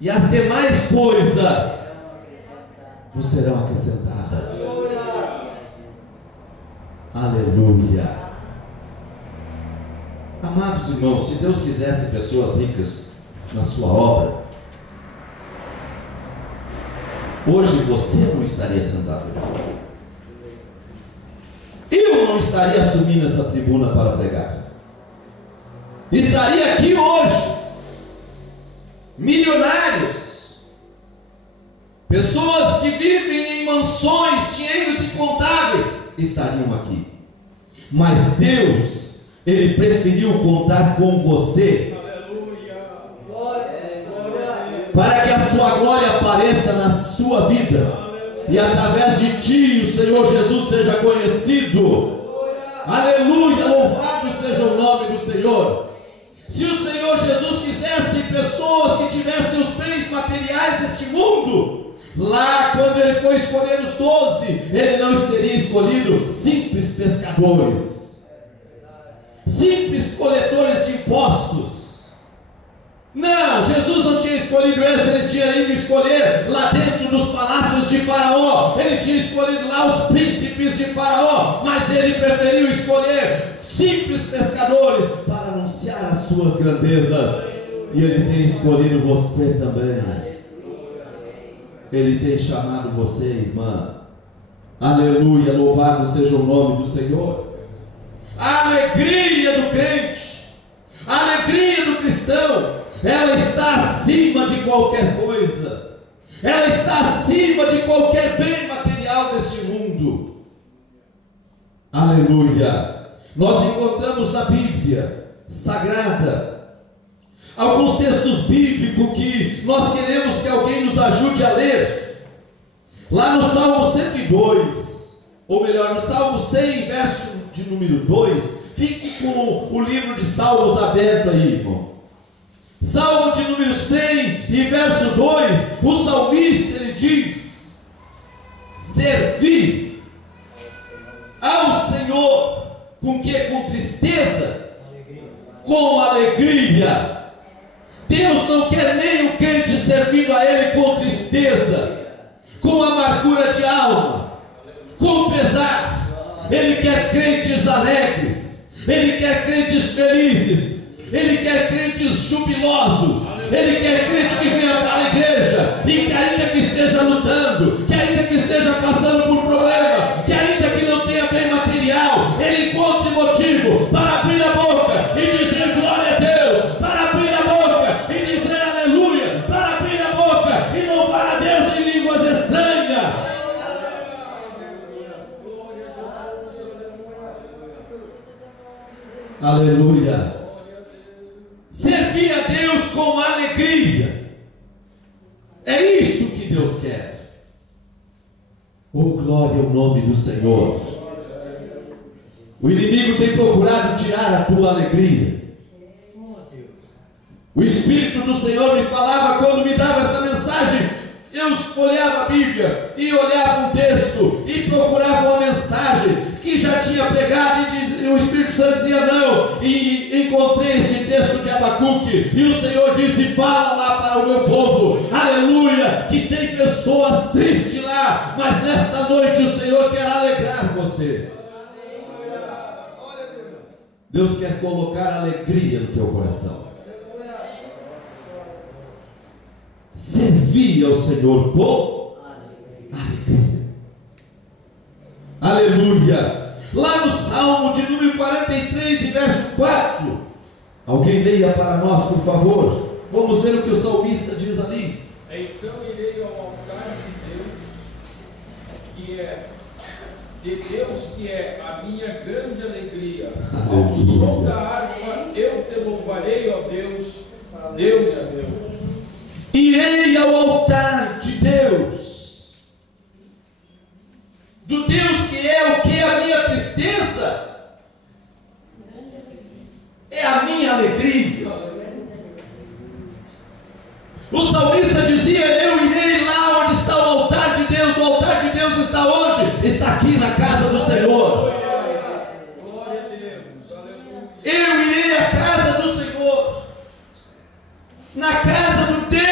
e as demais coisas vos serão acrescentadas. Aleluia. Amados irmãos, se Deus quisesse pessoas ricas na sua obra, hoje você não estaria sentado aqui. Eu não estaria assumindo essa tribuna para pregar. Estaria aqui hoje milionários, pessoas que vivem em mansões, dinheiros incontáveis, estariam aqui. Mas Deus, Ele preferiu contar com você, para que a sua glória apareça na sua vida, e através de ti o Senhor Jesus seja conhecido. Aleluia, louvado seja o nome do Senhor. Se o Senhor Jesus quisesse pessoas que tivessem os bens materiais deste mundo, lá quando Ele foi escolher os 12, Ele não teria escolhido simples pescadores, simples coletores de impostos. Não, Jesus não tinha escolhido esse, Ele tinha ido escolher lá dentro dos palácios de Faraó, Ele tinha escolhido lá os príncipes de Faraó, mas Ele preferiu escolher simples pescadores para anunciar as suas grandezas. E Ele tem escolhido você também. Ele tem chamado você, irmã. Aleluia, louvado seja o nome do Senhor. A alegria do crente, a alegria do cristão, ela está acima de qualquer coisa, ela está acima de qualquer bem material deste mundo. Aleluia. Nós encontramos na Bíblia Sagrada alguns textos bíblicos que nós queremos que alguém nos ajude a ler. Lá no Salmo 102, ou melhor, no Salmo 100, verso de número 2, fique com o livro de Salmos aberto aí, irmão. Salmo de número 100 e verso 2, o salmista ele diz: servir ao Senhor com que? Com tristeza? Com alegria. Deus não quer nem o crente servindo a Ele com tristeza, com amargura de alma, com pesar. Ele quer crentes alegres, Ele quer crentes felizes, Ele quer crentes jubilosos, Ele quer crente que venha para a igreja e que ainda que esteja lutando, que ainda que esteja passando por problema, que ainda que não tenha bem material, ele encontre motivo para abrir a boca e dizer glória a Deus, para abrir a boca e dizer aleluia, para abrir a boca e louvar a Deus em línguas estranhas. Aleluia. Servir a Deus com alegria, é isto que Deus quer. Oh, glória ao nome do Senhor. O inimigo tem procurado tirar a tua alegria. O Espírito do Senhor me falava quando me dava essa mensagem. Eu olhava a Bíblia e olhava um texto e procurava uma mensagem que já tinha pregado, e o Espírito Santo dizia não, e encontrei esse texto de Abacuque, e o Senhor disse: fala lá para o meu povo, aleluia, que tem pessoas tristes lá, mas nesta noite o Senhor quer alegrar você. Deus quer colocar alegria no teu coração. Servir ao Senhor com alegria. Aleluia. Lá no Salmo de número 43 e verso 4, alguém leia para nós, por favor. Vamos ver o que o salmista diz ali. Então irei ao altar de Deus que é a minha grande alegria. Ao som da harpa eu te louvarei, ó Deus, Deus é meu. Irei ao altar de Deus, do Deus que é o que? A minha tristeza, é a minha alegria. O salmista dizia: eu irei lá onde está o altar de Deus. O altar de Deus está onde? Está aqui na casa do Senhor. Glória a Deus, aleluia. Eu irei à casa do Senhor, na casa do Deus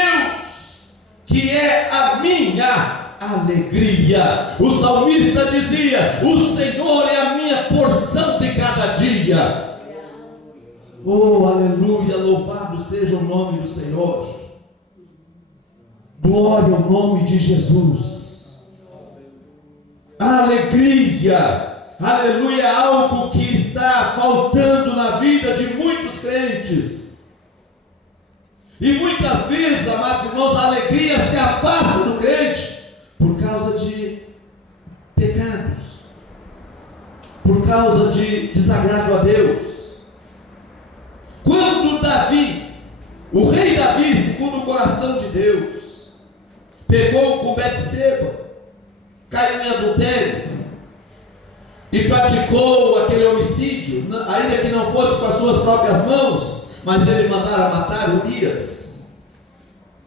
que é a minha alegria. O salmista dizia: o Senhor é a minha porção de cada dia. Oh, aleluia, louvado seja o nome do Senhor. Glória ao nome de Jesus. A alegria, aleluia, é algo que está faltando na vida de muitos crentes. E muitas vezes, amados irmãos, a alegria se afasta do crente por causa de pecados, por causa de desagrado a Deus. Quando Davi, o rei Davi, segundo o coração de Deus, pegou com Betseba, caiu em adultério e praticou aquele homicídio, ainda que não fosse com as suas próprias mãos, mas ele mandara matar Urias,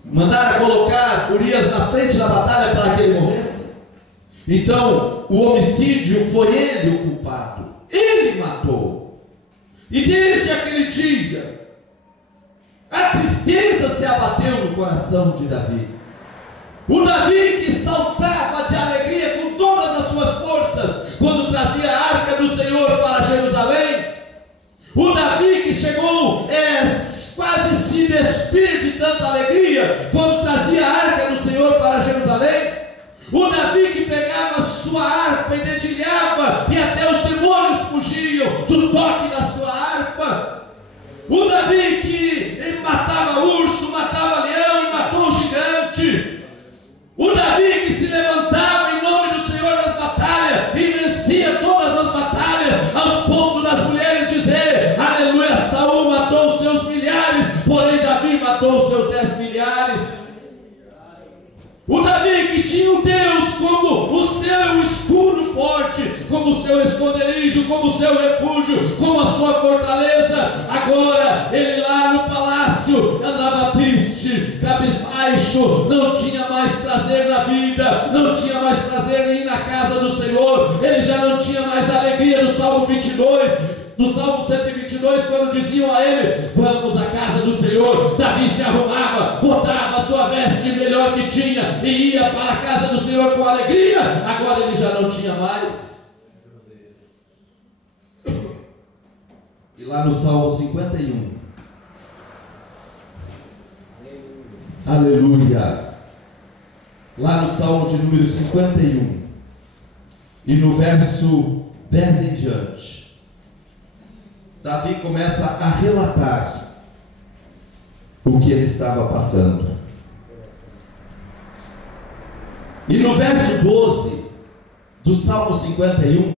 mandara colocar Urias na frente da batalha para que ele morresse. Então o homicídio foi ele o culpado, ele matou. E desde aquele dia a tristeza se abateu no coração de Davi. O Davi que saltava de alegria com todas as suas forças quando trazia a arca do Senhor para Jerusalém. O Davi que chegou quase se despir de tanta alegria quando trazia a arca do Senhor para Jerusalém. O Davi que pegava a sua harpa e dedilhava e até os demônios fugiam do toque da sua harpa. O Davi que matava urso, matava leão e matou o gigante. O Davi que se levantava em nome do Senhor nas batalhas e vencia todas as batalhas, aos pontos das mulheres dizer: aleluia, Saul matou os seus milhares, porém Davi matou os seus 10 milhares. O Davi que tinha o Deus como o seu escudo forte, como o seu esconderijo, como o seu refúgio, como a sua fortaleza. Agora ele lá no palácio andava triste, cabisbaixo, não tinha mais prazer na vida, não tinha mais prazer nem na casa do Senhor. Ele já não tinha mais a alegria do Salmo 22. No Salmo 122, quando diziam a ele: vamos à casa do Senhor, Davi se arrumava, botava a sua veste melhor que tinha e ia para a casa do Senhor com alegria. Agora ele já não tinha mais. E lá no Salmo 51, aleluia, lá no Salmo de número 51 e no verso 10 em diante, Davi começa a relatar o que ele estava passando. E no verso 12 do Salmo 51,